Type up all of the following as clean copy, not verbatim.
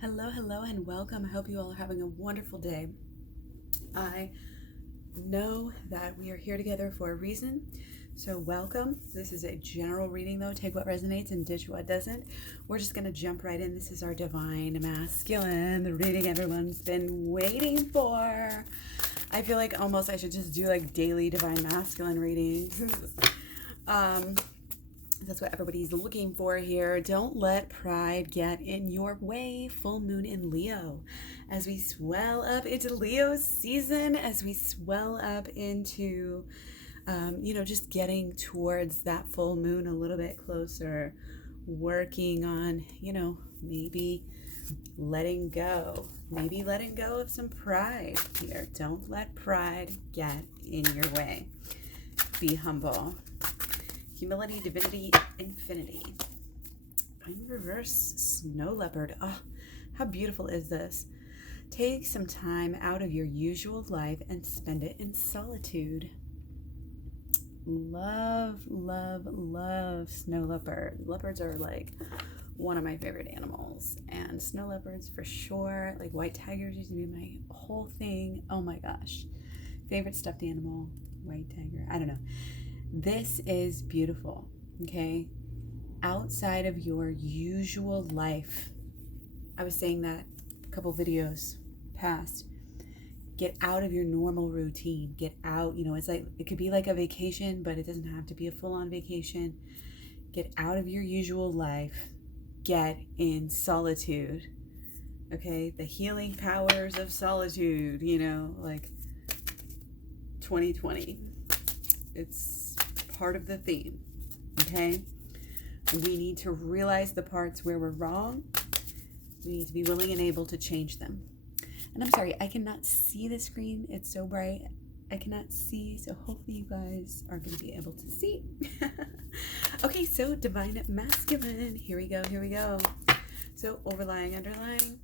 Hello, and welcome. I hope you all are having a wonderful day. I know that we are here together for a reason, so welcome. This is a general reading, though. Take what resonates and ditch what doesn't. We're just going to jump right in. This is our Divine Masculine, the reading everyone's been waiting for. I feel like almost I should just do like daily Divine Masculine readings. That's what everybody's looking for here. Don't let pride get in your way. Full moon in Leo. As we swell up into Leo season, as we swell up into, just getting towards that full moon a little bit closer, working on, maybe letting go. Maybe letting go of some pride here. Don't let pride get in your way. Be humble. Humility, divinity, infinity. In reverse, snow leopard. Oh, how beautiful is this? Take some time out of your usual life and spend it in solitude. Love snow leopard. Leopards are like one of my favorite animals. And snow leopards for sure. Like white tigers used to be my whole thing. Oh my gosh. Favorite stuffed animal, white tiger. I don't know. This is beautiful, okay? Outside of your usual life. I was saying that a couple videos past. Get out of your normal routine. Get out, it's like, it could be like a vacation, but it doesn't have to be a full-on vacation. Get out of your usual life. Get in solitude, okay? The healing powers of solitude, like 2020. It's part of the theme, okay? We need to realize the parts where we're wrong. We need to be willing and able to change them. And I'm sorry, I cannot see the screen. It's so bright. I cannot see, so hopefully you guys are going to be able to see. Okay, so Divine Masculine. Here we go. So overlying, underlying.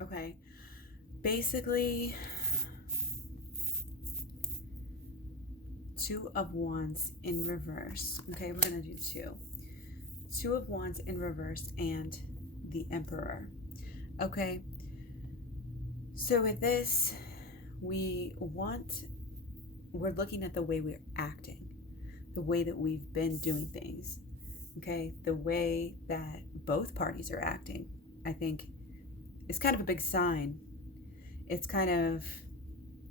Okay. Basically, Two of Wands in reverse. Okay, we're going to do two. Two of Wands in reverse and the Emperor. Okay, so with this, we're looking at the way we're acting, the way that we've been doing things, okay? The way that both parties are acting, I think, is kind of a big sign. It's kind of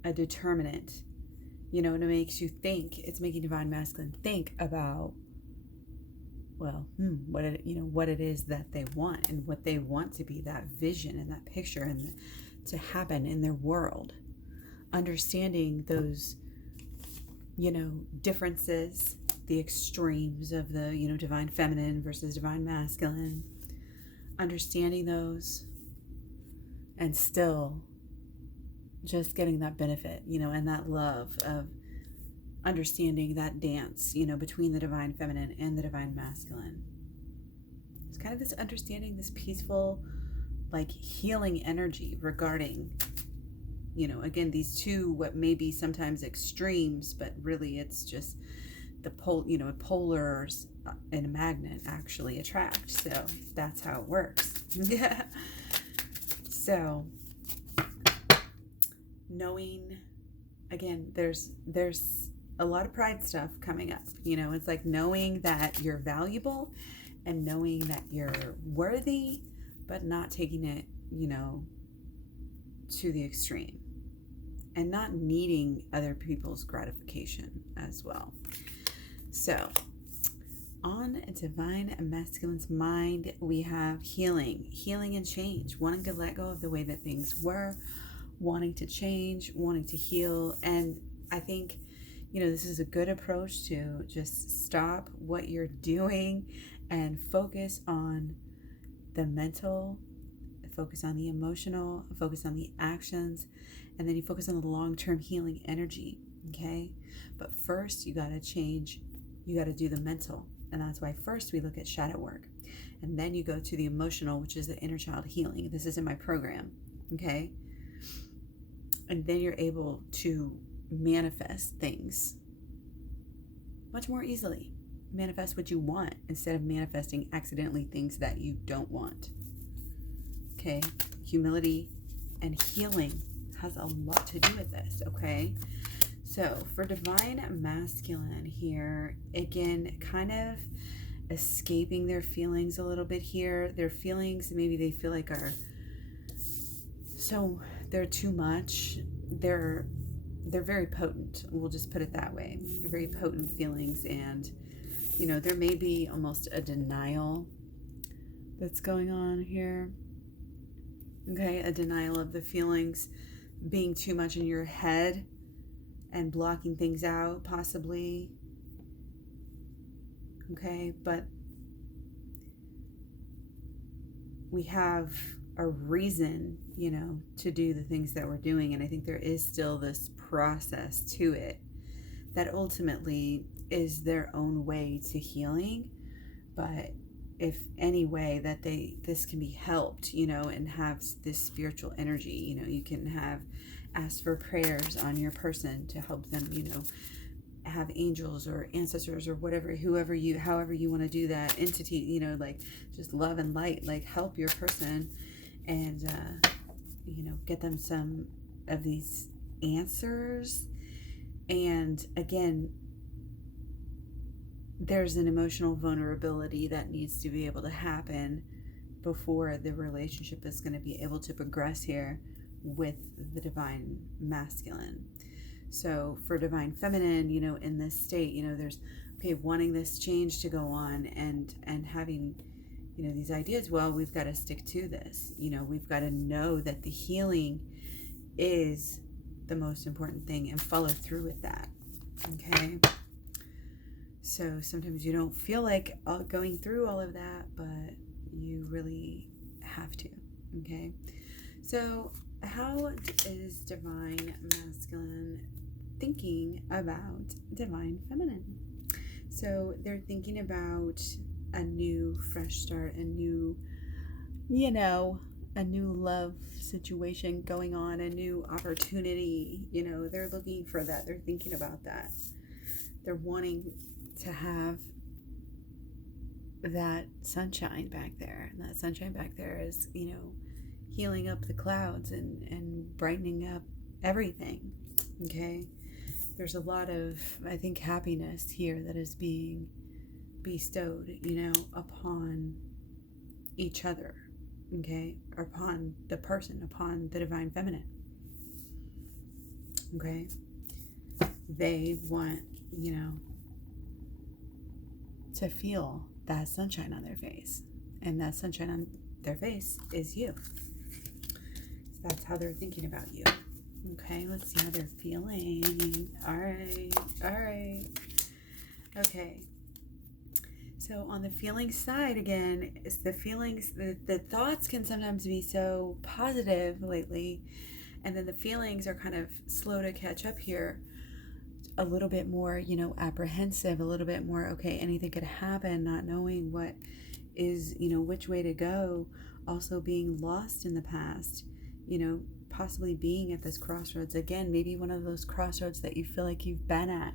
a determinant. And it makes you think. It's making Divine Masculine think about, what it is that they want and what they want to be, that vision and that picture and to happen in their world. Understanding those, differences, the extremes of the, Divine Feminine versus Divine Masculine. Understanding those and still just getting that benefit, and that love of understanding that dance, between the Divine Feminine and the Divine Masculine. It's kind of this understanding, this peaceful, like healing energy regarding, again, these two, what may be sometimes extremes, but really it's just the polars and a magnet actually attract. So that's how it works. Yeah. So knowing, again, there's a lot of pride stuff coming up. It's like knowing that you're valuable and knowing that you're worthy, but not taking it, to the extreme and not needing other people's gratification as well. So on Divine Masculine's mind, we have healing and change, wanting to let go of the way that things were, wanting to change, wanting to heal. And I think, this is a good approach to just stop what you're doing and focus on the mental, focus on the emotional, focus on the actions, and then you focus on the long-term healing energy, okay? But first, you got to change. You got to do the mental. And that's why first we look at shadow work. And then you go to the emotional, which is the inner child healing. This is in my program, okay? And then you're able to manifest things much more easily. Manifest what you want instead of manifesting accidentally things that you don't want. Okay. Humility and healing has a lot to do with this. Okay. So for divine masculine here, again, kind of escaping their feelings a little bit here. Their feelings, maybe they feel like they're too much. They're very potent. We'll just put it that way. They're very potent feelings, and there may be almost a denial that's going on here. Okay, a denial of the feelings being too much in your head and blocking things out, possibly. Okay, but we have a reason, to do the things that we're doing. And I think there is still this process to it that ultimately is their own way to healing. But if any way that this can be helped, and have this spiritual energy, you can ask for prayers on your person to help them, have angels or ancestors or whatever, however you want to do that, entity, like just love and light, like help your person and, get them some of these answers. And again, there's an emotional vulnerability that needs to be able to happen before the relationship is going to be able to progress here with the divine masculine. So for divine feminine, in this state, there's, wanting this change to go on and having, these ideas, well, we've got to stick to this. We've got to know that the healing is the most important thing and follow through with that. Okay. So sometimes you don't feel like going through all of that, but you really have to. Okay. So how is divine masculine thinking about divine feminine? So they're thinking about a new fresh start, a new love situation going on, a new opportunity. They're looking for that. They're thinking about that. They're wanting to have that sunshine back there. And that sunshine back there is, healing up the clouds and brightening up everything. Okay. There's a lot of, I think, happiness here that is being bestowed, upon each other. Okay. Or upon the person, upon the divine feminine. Okay. They want, to feel that sunshine on their face. And that sunshine on their face is you. So that's how they're thinking about you. Okay, let's see how they're feeling. All right. Okay. So on the feeling side, again, it's the feelings, the thoughts can sometimes be so positive lately. And then the feelings are kind of slow to catch up here. A little bit more, apprehensive, a little bit more, okay, anything could happen, not knowing what is, which way to go. Also being lost in the past, possibly being at this crossroads again, maybe one of those crossroads that you feel like you've been at,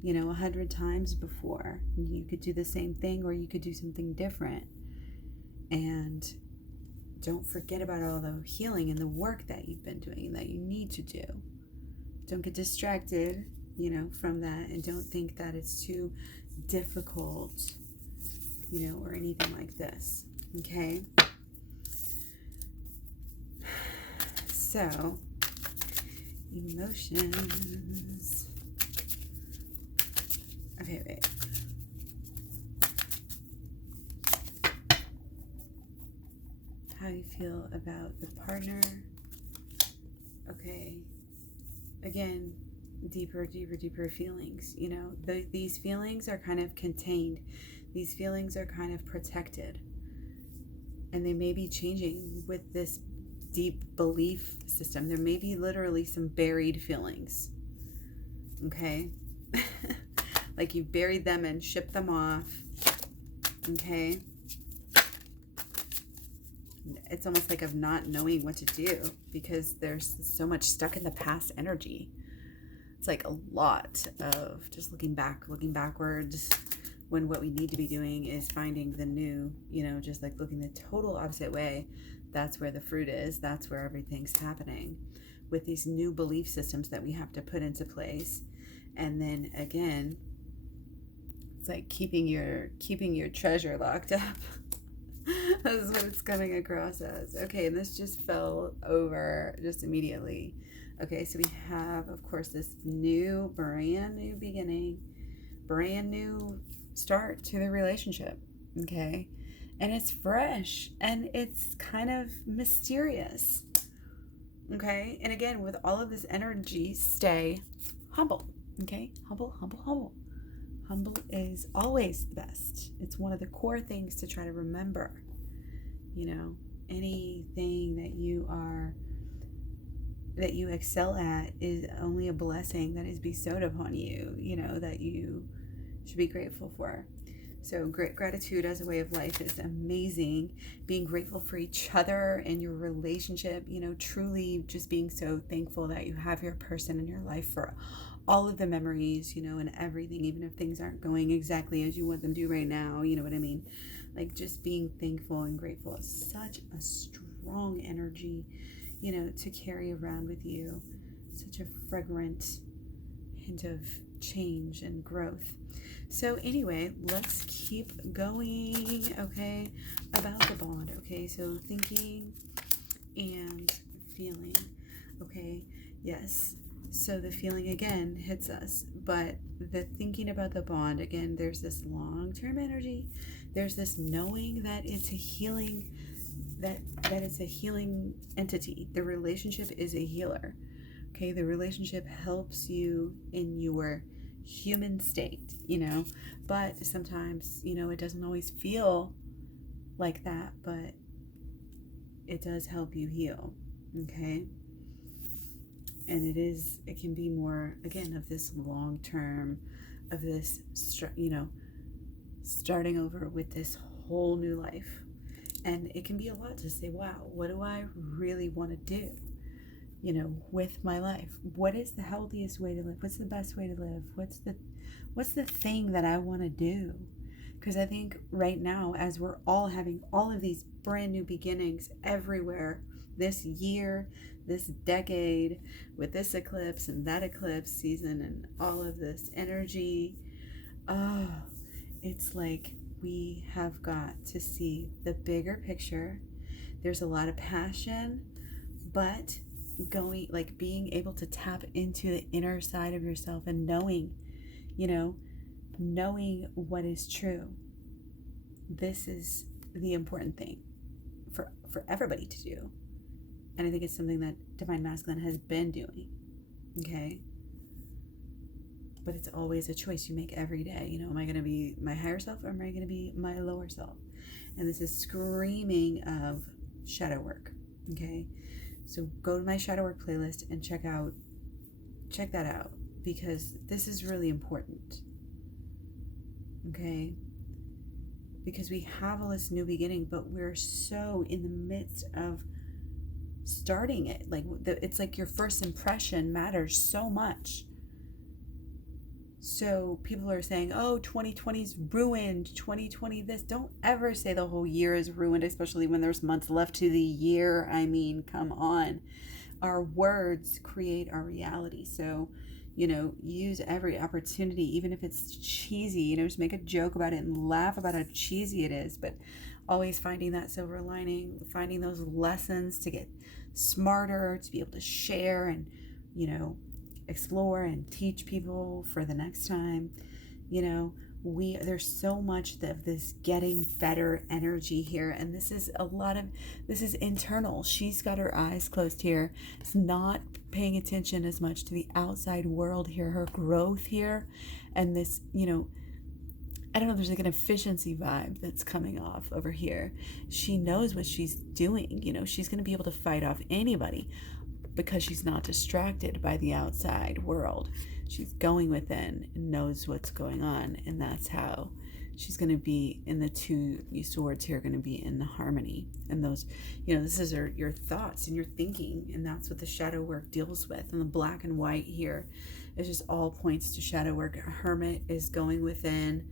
100 times before. You could do the same thing or you could do something different. And don't forget about all the healing and the work that you've been doing and that you need to do. Don't get distracted, from that, and don't think that it's too difficult, or anything like this. Okay. So, emotions. Okay, wait. How you feel about the partner. Okay. Again, deeper feelings. These feelings are kind of contained. These feelings are kind of protected. And they may be changing with this deep belief system. There may be literally some buried feelings. Okay? Like you buried them and shipped them off. Okay? It's almost like of not knowing what to do because there's so much stuck in the past energy. It's like a lot of just looking backwards, when what we need to be doing is finding the new, just like looking the total opposite way. That's where the fruit is. That's where everything's happening with these new belief systems that we have to put into place. And then again, it's like keeping your treasure locked up. That's what it's coming across as. Okay, and this just fell over just immediately. Okay, so we have, of course, this brand new beginning, brand new start to the relationship. Okay, and it's fresh and it's kind of mysterious. Okay, and again, with all of this energy, stay humble. Okay, humble. Humble is always the best. It's one of the core things to try to remember. Anything that you excel at is only a blessing that is bestowed upon you, that you should be grateful for. So gratitude as a way of life is amazing. Being grateful for each other and your relationship, truly just being so thankful that you have your person in your life for all of the memories, and everything, even if things aren't going exactly as you want them to right now, you know what I mean? Like just being thankful and grateful is such a strong energy, to carry around with you. Such a fragrant hint of change and growth. So anyway, let's keep going, okay, about the bond, okay? So thinking and feeling, okay? Yes. So the feeling again hits us, but the thinking about the bond, again, there's this long-term energy. There's this knowing that it's a healing, that it's a healing entity. The relationship is a healer, okay? The relationship helps you in your human state, but sometimes, it doesn't always feel like that, but it does help you heal, okay? And it can be more, again, of this long term, of this, starting over with this whole new life. And it can be a lot to say, wow, what do I really want to do, with my life? What is the healthiest way to live? What's the best way to live? What's the thing that I want to do? Because I think right now, as we're all having all of these brand new beginnings everywhere, this year, this decade, with this eclipse and that eclipse season and all of this energy, it's like we have got to see the bigger picture. There's a lot of passion, but being able to tap into the inner side of yourself and knowing what is true. This is the important thing for everybody to do. And I think it's something that Divine Masculine has been doing, okay? But it's always a choice you make every day. Am I going to be my higher self or am I going to be my lower self? And this is screaming of shadow work, okay? So go to my shadow work playlist and check that out, because this is really important, okay? Because we have all this new beginning, but we're so in the midst of starting it. It's like your first impression matters so much. So people are saying, oh, 2020's ruined, 2020 this. Don't ever say the whole year is ruined, especially when there's months left to the year. I mean, come on. Our words create our reality. So, use every opportunity, even if it's cheesy, just make a joke about it and laugh about how cheesy it is. But always finding that silver lining, finding those lessons to get smarter, to be able to share and, explore and teach people for the next time. There's so much of this getting better energy here, and this is internal. She's got her eyes closed here. It's not paying attention as much to the outside world here, her growth here, and this, I don't know, there's like an efficiency vibe that's coming off over here. She knows what she's doing. She's going to be able to fight off anybody because she's not distracted by the outside world. She's going within and knows what's going on, and that's how she's going to be in the two swords here, going to be in harmony. And those, this is your thoughts and your thinking, and that's what the shadow work deals with. And the black and white here is just all points to shadow work. A hermit is going within,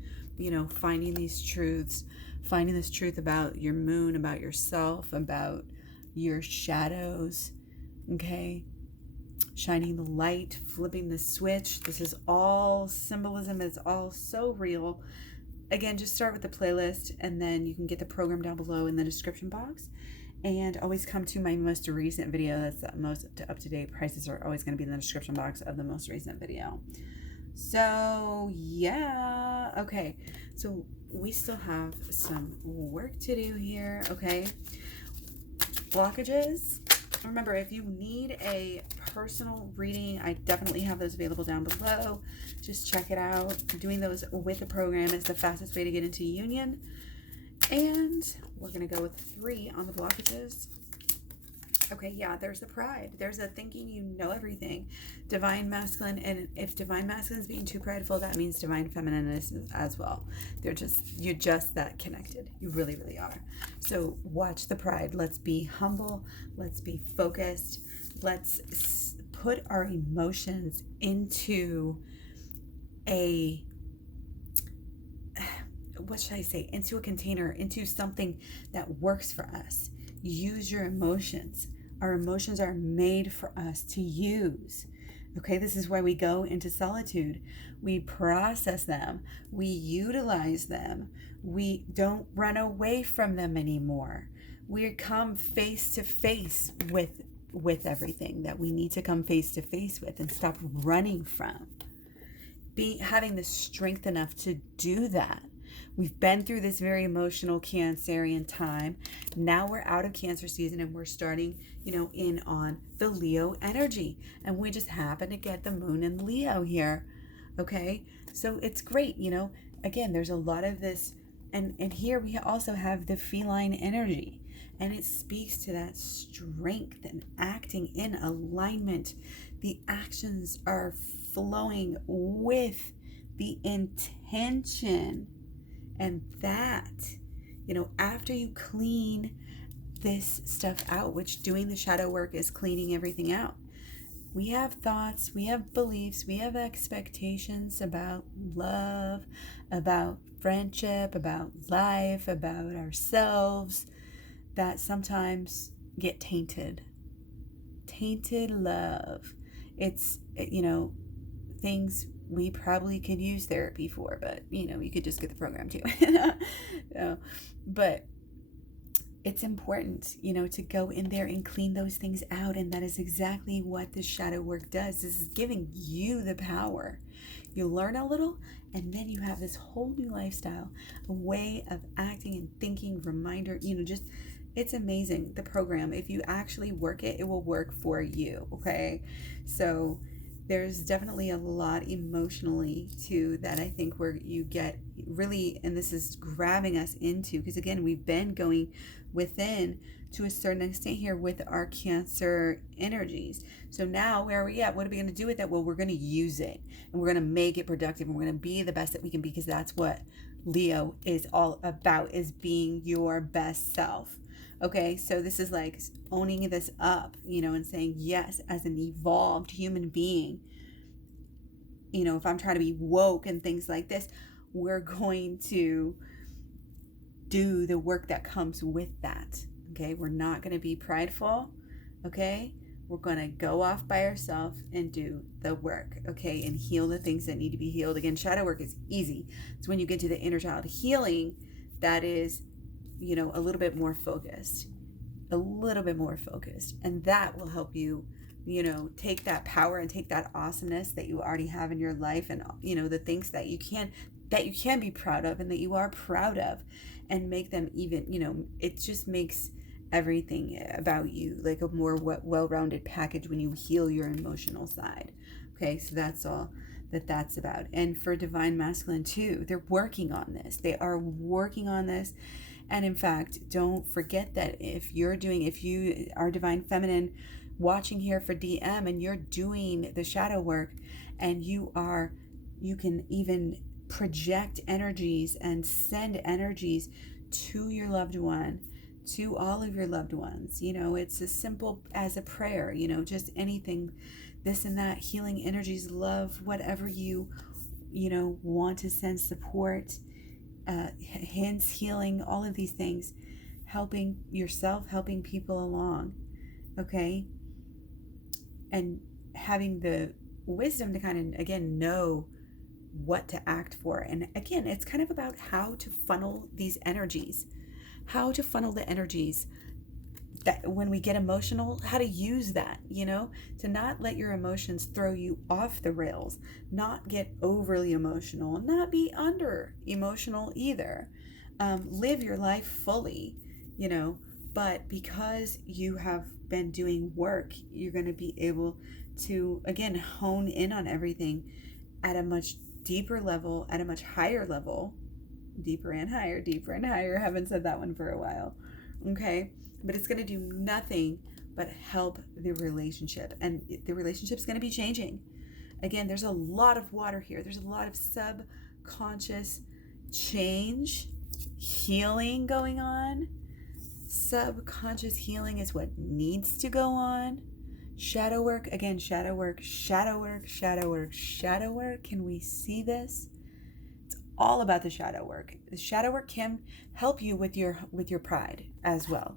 finding these truths, finding this truth about your moon, about yourself, about your shadows, okay? Shining the light, flipping the switch. This is all symbolism. It's all so real. Again, just start with the playlist, and then you can get the program down below in the description box. And always come to my most recent video. That's the most up-to-date prices are always going to be in the description box of the most recent video. So yeah, okay, so we still have some work to do here. Okay, blockages. Remember, if you need a personal reading, I definitely have those available down below. Just check it out. Doing those with the program is the fastest way to get into union. And we're going to go with 3 on the blockages. Okay, yeah, there's the pride. There's a thinking you know everything. Divine masculine, and if divine masculine is being too prideful, that means divine feminine is as well. You're just that connected. You really, really are. So watch the pride. Let's be humble. Let's be focused. Let's put our emotions into a, what should I say, into a container, into something that works for us. Use your emotions. Our emotions are made for us to use. Okay, this is why we go into solitude. We process them. We utilize them. We don't run away from them anymore. We come face to face with everything that we need to come face to face with and stop running from. Having the strength enough to do that. We've been through this very emotional Cancerian time. Now we're out of Cancer season and we're starting, in on the Leo energy. And we just happen to get the moon in Leo here. Okay? So it's great, Again, there's a lot of this. And here we also have the feline energy. And it speaks to that strength and acting in alignment. The actions are flowing with the intention. And that, after you clean this stuff out, which doing the shadow work is cleaning everything out, we have thoughts, we have beliefs, we have expectations about love, about friendship, about life, about ourselves, that sometimes get tainted. Tainted love. It's, things we probably could use therapy for, but you could just get the program too. But it's important, to go in there and clean those things out. And that is exactly what the shadow work does. This is giving you the power. You learn a little, and then you have this whole new lifestyle, a way of acting and thinking, reminder, it's amazing. The program, if you actually work it, it will work for you. Okay. So there's definitely a lot emotionally too that I think where you get really, and this is grabbing us into, because again, we've been going within to a certain extent here with our Cancer energies. So now where are we at? What are we going to do with that? Well, we're going to use it and we're going to make it productive and we're going to be the best that we can be, because that's what Leo is all about, is being your best self. Okay, so this is like owning this up, and saying yes as an evolved human being. If I'm trying to be woke and things like this, we're going to do the work that comes with that. Okay, we're not going to be prideful. Okay, we're going to go off by ourselves and do the work. Okay, and heal the things that need to be healed. Again, shadow work is easy. It's when you get to the inner child healing that is, a little bit more focused, and that will help you, take that power and take that awesomeness that you already have in your life, and the things that you can be proud of and that you are proud of, and make them even, it just makes everything about you like a more well-rounded package when you heal your emotional side. Okay, so that's all that's about. And for divine masculine too, they're working on this. They are working on this. And in fact, don't forget that if you are divine feminine watching here for DM and you're doing the shadow work, and you can even project energies and send energies to your loved one, to all of your loved ones. It's as simple as a prayer, just anything, this and that, healing energies, love, whatever you want to send support. hands healing, all of these things, helping yourself, helping people along, okay? And having the wisdom to kind of, again, know what to act for. And again, it's kind of about how to funnel these energies, how to funnel the energies that when we get emotional, how to use that, to not let your emotions throw you off the rails, not get overly emotional, not be under emotional either. Live your life fully, but because you have been doing work, you're going to be able to, again, hone in on everything at a much deeper level, at a much higher level, deeper and higher, deeper and higher. I haven't said that one for a while. Okay. But it's going to do nothing but help the relationship. And the relationship's going to be changing. Again, there's a lot of water here. There's a lot of subconscious change, healing going on. Subconscious healing is what needs to go on. Shadow work, again, shadow work, shadow work, shadow work, shadow work. Can we see this? It's all about the shadow work. The shadow work can help you with your pride as well.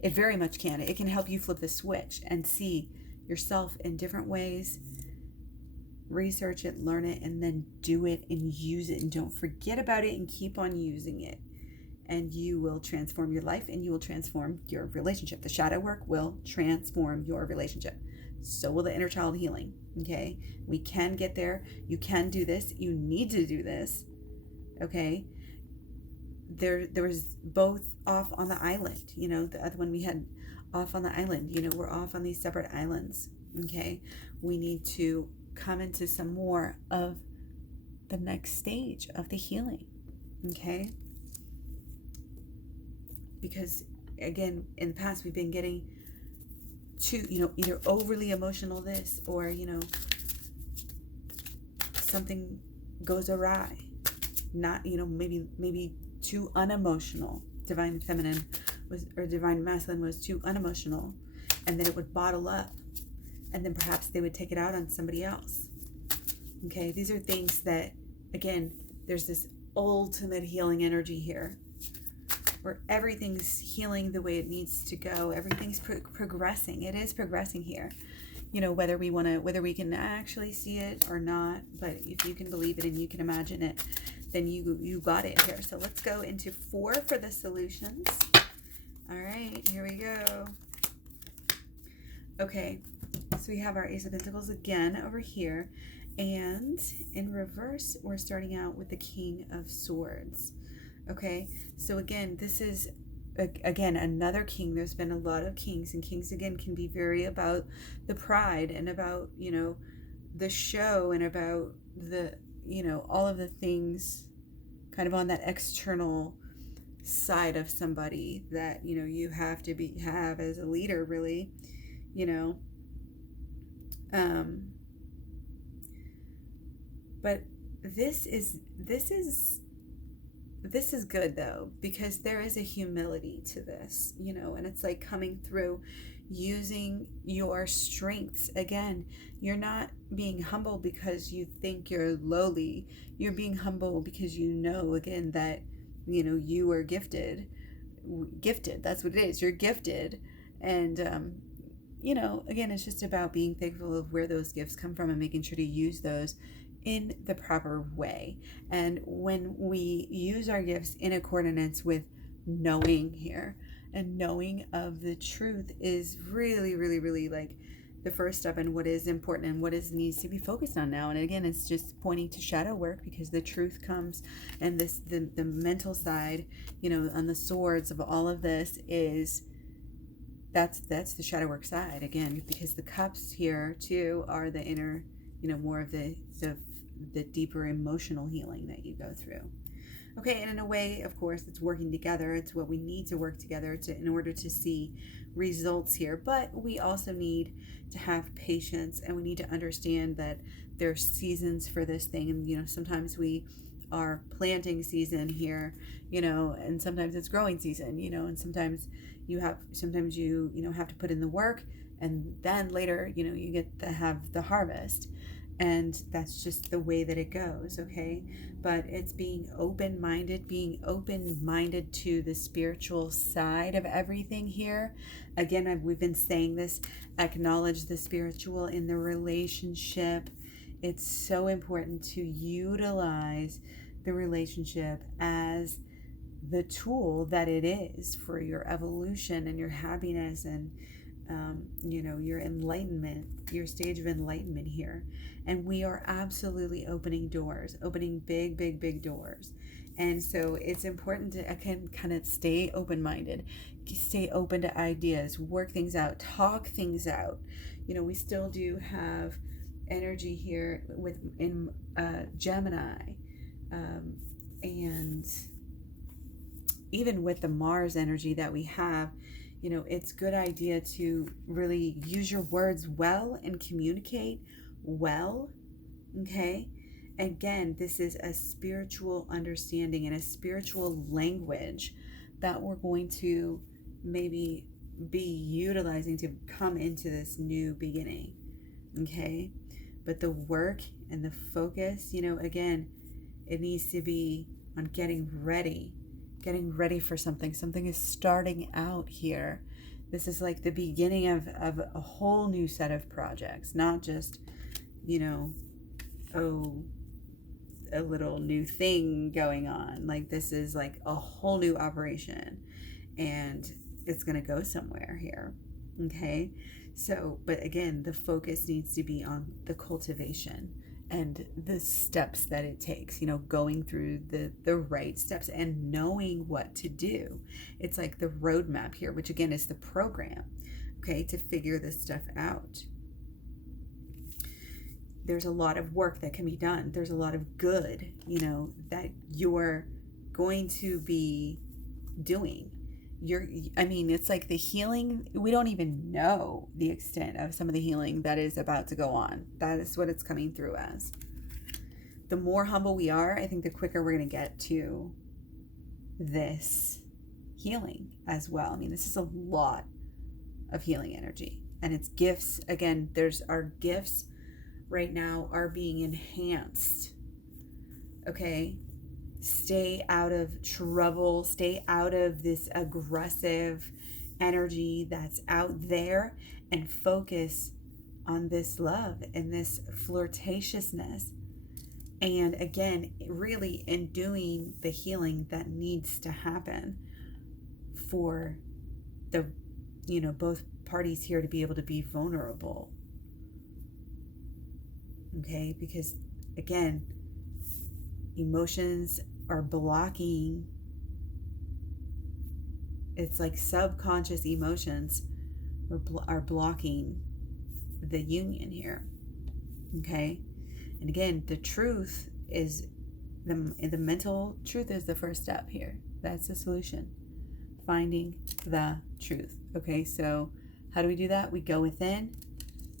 It very much can. It can help you flip the switch and see yourself in different ways. Research it, learn it, and then do it and use it. And don't forget about it and keep on using it. And you will transform your life and you will transform your relationship. The shadow work will transform your relationship. So will the inner child healing. Okay? We can get there. You can do this. You need to do this. Okay? There was both off on the island, the other one we had off on the island, we're off on these separate islands. Okay. We need to come into some more of the next stage of the healing. Okay. Because again, in the past, we've been getting to, either overly emotional this or, something goes awry, not, maybe too unemotional. Divine feminine or divine masculine was too unemotional, and then it would bottle up, and then perhaps they would take it out on somebody else. Okay, these are things that, again, there's this ultimate healing energy here where everything's healing the way it needs to go. Everything's progressing. It is progressing here. Whether we can actually see it or not, but if you can believe it and you can imagine it, then you got it here. So let's go into 4 for the solutions. All right, here we go. Okay, so we have our Ace of Pentacles again over here. And in reverse, we're starting out with the King of Swords. Okay, so again, this is, again, another king. There's been a lot of kings, and kings, again, can be very about the pride and about, the show and about the, all of the things kind of on that external side of somebody that, you have to have as a leader, really, but this is good though, because there is a humility to this, and it's like coming through using your strengths. Again, you're not being humble because you think you're lowly. You're being humble because again, that, you are gifted. That's what it is. You're gifted. And, again, it's just about being thankful of where those gifts come from and making sure to use those in the proper way. And when we use our gifts in accordance with knowing here, and knowing of the truth is really, really, really like the first step in what is important and what needs to be focused on now. And again, it's just pointing to shadow work, because the truth comes, and the mental side, on the swords of all of this is that's the shadow work side, again, because the cups here too are the inner, more of the deeper emotional healing that you go through. Okay, and in a way, of course, it's working together. It's what we need to work together in order to see results here. But we also need to have patience, and we need to understand that there's seasons for this thing. And, sometimes we are planting season here, and sometimes it's growing season, and sometimes you have to put in the work, and then later, you get to have the harvest. And that's just the way that it goes, okay? But it's being open-minded to the spiritual side of everything here. Again, we've been saying this, acknowledge the spiritual in the relationship. It's so important to utilize the relationship as the tool that it is for your evolution and your happiness and your enlightenment, your stage of enlightenment here. And we are absolutely opening big doors. And so it's important to, again, kind of stay open-minded, stay open to ideas, work things out, talk things out. We still do have energy here in Gemini, and even with the Mars energy that we have, it's a good idea to really use your words well and communicate well, okay? Again, this is a spiritual understanding and a spiritual language that we're going to maybe be utilizing to come into this new beginning, okay? But the work and the focus, again, it needs to be on getting ready for something. Something is starting out here. This is like the beginning of a whole new set of projects, not just, a little new thing going on. Like, this is like a whole new operation, and it's going to go somewhere here. Okay. So, but again, the focus needs to be on the cultivation and the steps that it takes, going through the right steps and knowing what to do. It's like the roadmap here, which again is the program, okay, to figure this stuff out. There's a lot of work that can be done. There's a lot of good, that you're going to be doing. It's like the healing, we don't even know the extent of some of the healing that is about to go on. That is what it's coming through as. The more humble we are, I think the quicker we're going to get to this healing as well. This is a lot of healing energy, and it's gifts. Again, there's our gifts right now are being enhanced. Okay. Stay out of trouble, stay out of this aggressive energy that's out there, and focus on this love and this flirtatiousness. And again, really in doing the healing that needs to happen for the, both parties here to be able to be vulnerable. Okay, because again, emotions are blocking. It's like subconscious emotions are blocking the union here. Okay, and again, the truth is the mental truth is the first step here. That's the solution. Finding the truth. Okay, so how do we do that? We go within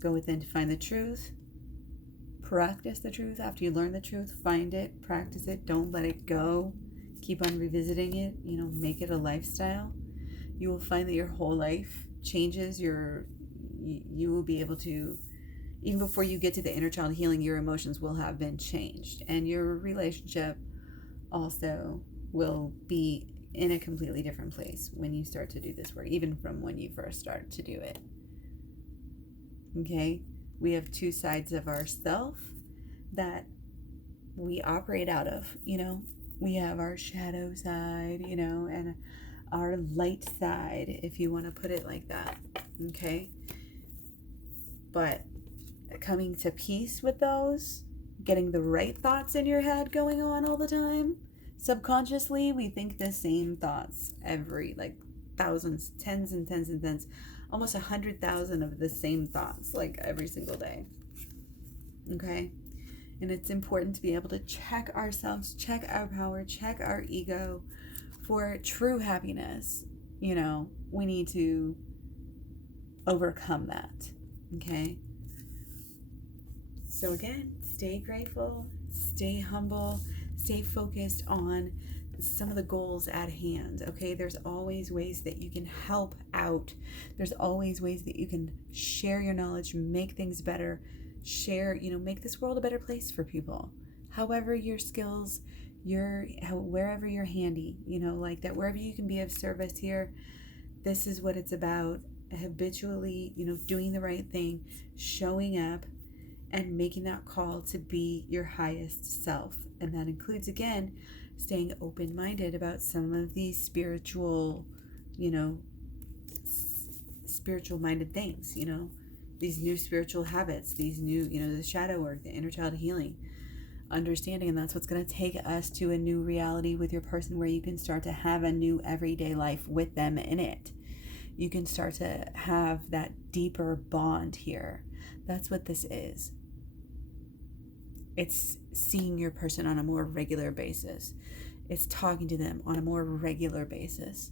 to find the truth. Practice the truth. After you learn the truth, find it, practice it, don't let it go. Keep on revisiting it, make it a lifestyle. You will find that your whole life changes. You will be able to, even before you get to the inner child healing, your emotions will have been changed, and your relationship also will be in a completely different place when you start to do this work, even from when you first start to do it. Okay? We have two sides of ourself that we operate out of, we have our shadow side, and our light side, if you want to put it like that. Okay. But coming to peace with those, getting the right thoughts in your head going on all the time. Subconsciously, we think the same thoughts every, thousands, tens and tens and tens, almost 100,000 of the same thoughts, every single day. Okay? And it's important to be able to check ourselves, check our power, check our ego for true happiness. We need to overcome that. Okay? So again, stay grateful, stay humble, stay focused on some of the goals at hand. Okay, there's always ways that you can help out. There's always ways that you can share your knowledge, make things better, share, make this world a better place for people. However your skills, wherever you're handy, like that, wherever you can be of service here, this is what it's about. Habitually, doing the right thing, showing up, and making that call to be your highest self. And that includes, again, staying open-minded about some of these spiritual minded things, these new spiritual habits, these new, the shadow work, the inner child healing, understanding. And that's what's going to take us to a new reality with your person, where you can start to have a new everyday life with them in it. You can start to have that deeper bond here. That's what this is. It's seeing your person on a more regular basis. It's talking to them on a more regular basis.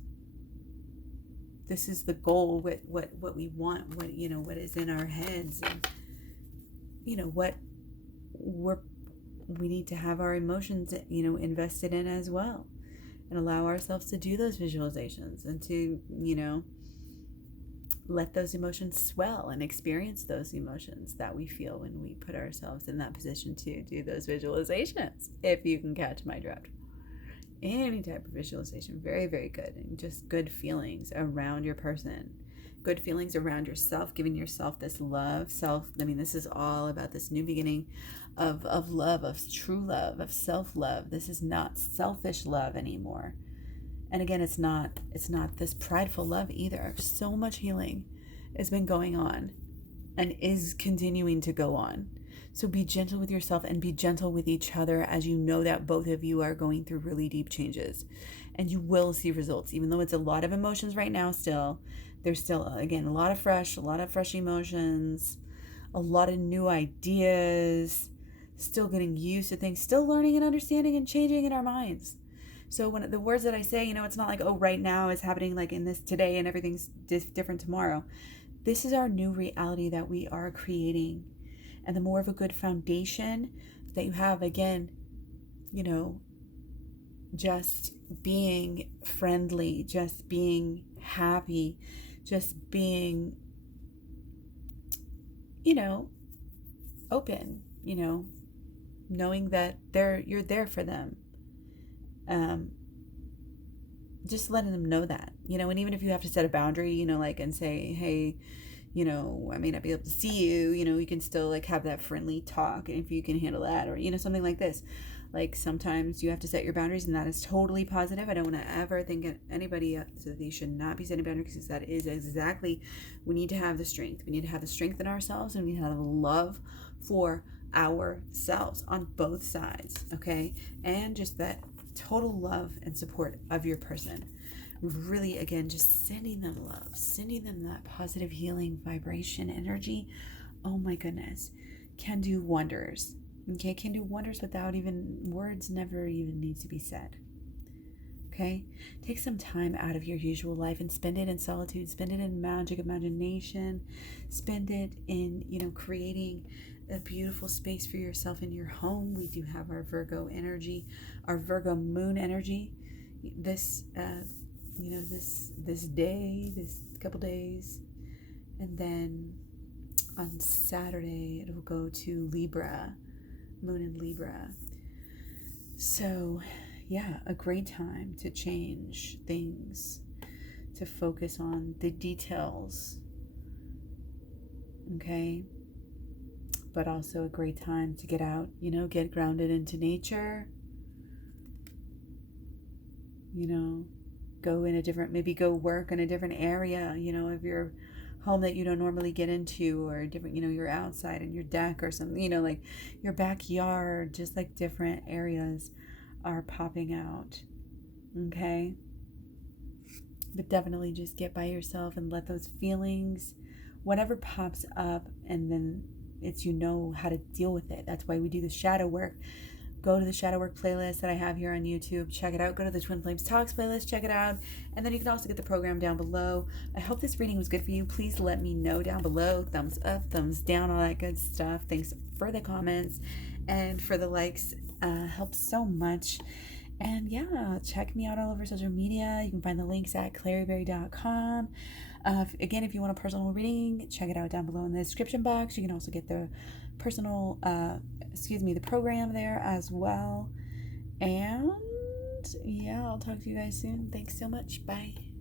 This is the goal, what we want, what is in our heads, and what we need to have our emotions, invested in as well, and allow ourselves to do those visualizations and to, let those emotions swell and experience those emotions that we feel when we put ourselves in that position to do those visualizations. If you can catch my drift. Any type of visualization, very, very good. And just good feelings around your person. Good feelings around yourself, giving yourself this love. This is all about this new beginning of love, of true love, of self-love. This is not selfish love anymore. And again, it's not this prideful love either. So much healing has been going on and is continuing to go on. So be gentle with yourself and be gentle with each other, as you know that both of you are going through really deep changes. And you will see results, even though it's a lot of emotions right now still. There's still, again, a lot of fresh emotions, a lot of new ideas, still getting used to things, still learning and understanding and changing in our minds. So when the words that I say, it's not like, oh, right now it's happening like in this today and everything's different tomorrow. This is our new reality that we are creating. And the more of a good foundation that you have, again, just being friendly, just being happy, just being, open, knowing that you're there for them. Just letting them know that, and even if you have to set a boundary, and say, hey, I may not be able to see you, you can still have that friendly talk, and if you can handle that, or, something like this. Like, sometimes you have to set your boundaries, and that is totally positive. I don't want to ever think anybody that they should not be setting boundaries, because that is exactly, we need to have the strength. We need to have the strength in ourselves, and we need to have love for ourselves on both sides, okay? And just that total love and support of your person. Really, again, just sending them love, sending them that positive healing vibration energy. Oh my goodness, can do wonders. Okay, can do wonders without even words, never even need to be said. Okay, take some time out of your usual life and spend it in solitude, spend it in magic imagination, spend it in, creating a beautiful space for yourself in your home. We do have our Virgo energy, our Virgo moon energy. This this couple days, and then on Saturday it will go to Libra, moon in Libra. So yeah, a great time to change things, to focus on the details, okay? But also a great time to get out, get grounded into nature, go in a different, maybe go work in a different area, of your home that you don't normally get into, or different, you're outside in your deck or something, like your backyard, just like different areas are popping out, okay? But definitely just get by yourself and let those feelings, whatever pops up, and then it's, how to deal with it. That's why we do the shadow work. Go to the shadow work playlist that I have here on YouTube. Check it out. Go to the Twin Flames Talks playlist. Check it out. And then you can also get the program down below. I hope this reading was good for you. Please let me know down below. Thumbs up, thumbs down, all that good stuff. Thanks for the comments and for the likes. Helps so much. And yeah, check me out all over social media. You can find the links at Klaireeberry.com. Again, if you want a personal reading, check it out down below in the description box. You can also get the the program there as well. And yeah, I'll talk to you guys soon. Thanks so much. Bye.